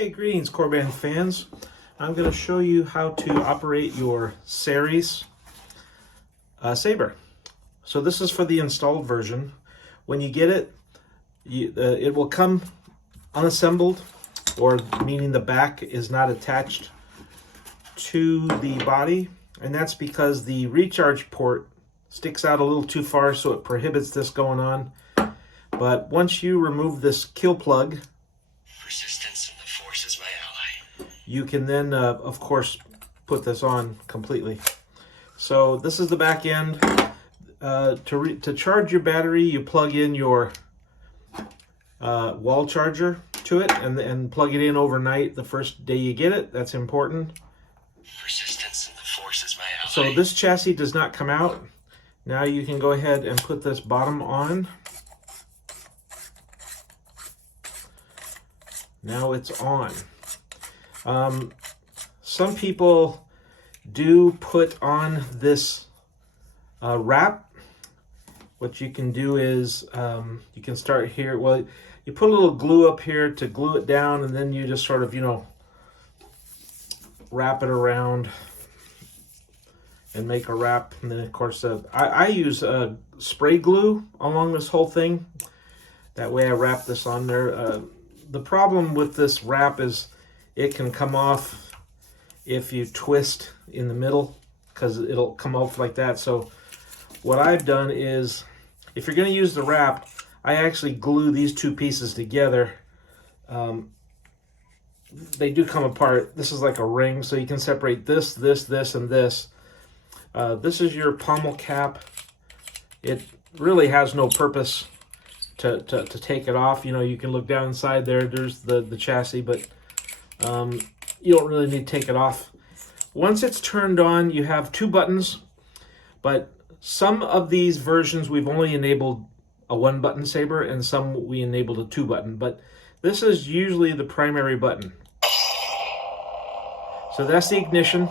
Hey, greetings Korbanth fans. I'm going to show you how to operate your Ceres saber. So this is for the installed version. When you get it, it will come unassembled, or meaning the back is not attached to the body, and that's because the recharge port sticks out a little too far, so it prohibits this going on. But once you remove this kill plug, you can then, of course, put this on completely. So this is the back end. To charge your battery, you plug in your wall charger to it and plug it in overnight the first day you get it. That's important. Persistence in the force is my ally. So this chassis does not come out. Now you can go ahead and put this bottom on. Now it's on. Some people do put on this wrap. What you can do is you can start here. Well, you put a little glue up here to glue it down, and then you just sort of, wrap it around and make a wrap. And then, of course, I use spray glue along this whole thing. That way I wrap this on there. The problem with this wrap is it can come off if you twist in the middle, because it'll come off like that. So what I've done is, if you're going to use the wrap, I actually glue these two pieces together. They do come apart. This is like a ring, so you can separate this, this, this, and this. This is your pommel cap. It really has no purpose to take it off. You can look down inside there. There's the chassis, but you don't really need to take it off. Once it's turned on, you have two buttons, but some of these versions we've only enabled a one-button saber, and some we enabled a two-button, but this is usually the primary button. So that's the ignition,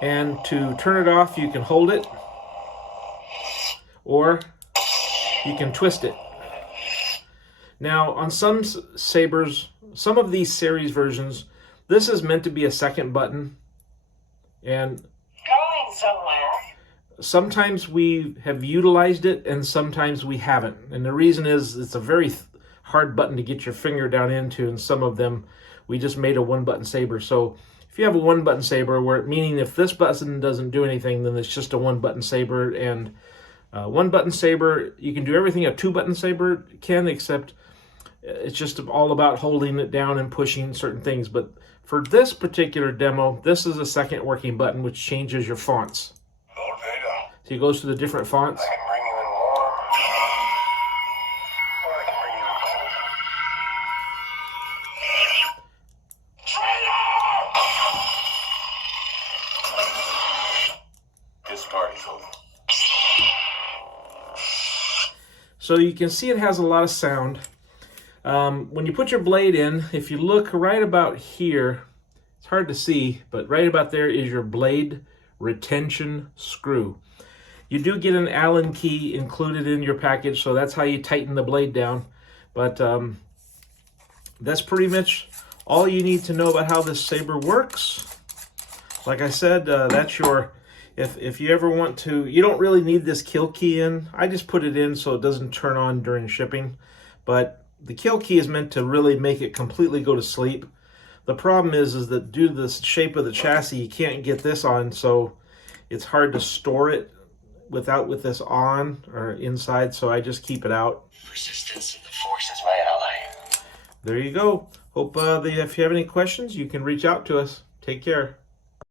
and to turn it off, you can hold it, or you can twist it. Now, on some sabers, some of these Ceres versions, this is meant to be a second button, and Going somewhere. sometimes we have utilized it and sometimes we haven't. And the reason is it's a very hard button to get your finger down into, and some of them we just made a one-button saber. So if you have a one-button saber, meaning if this button doesn't do anything, then it's just a one-button saber. And one-button saber, you can do everything a two-button saber can, except it's just all about holding it down and pushing certain things. But for this particular demo, this is a second working button, which changes your fonts. So it goes to the different fonts. I can bring you in warm, or I can bring you in cold. Traitor! This party's over. So you can see it has a lot of sound. When you put your blade in, if you look right about here, it's hard to see, but right about there is your blade retention screw. You do get an Allen key included in your package, so that's how you tighten the blade down. But that's pretty much all you need to know about how this saber works. Like I said, that's your... If you ever want to, you don't really need this kill key in. I just put it in so it doesn't turn on during shipping. But the kill key is meant to really make it completely go to sleep. The problem is that due to the shape of the chassis, you can't get this on, so it's hard to store it with this on or inside, so I just keep it out. Persistence in the force is my ally. There you go. Hope if you have any questions, you can reach out to us. Take care.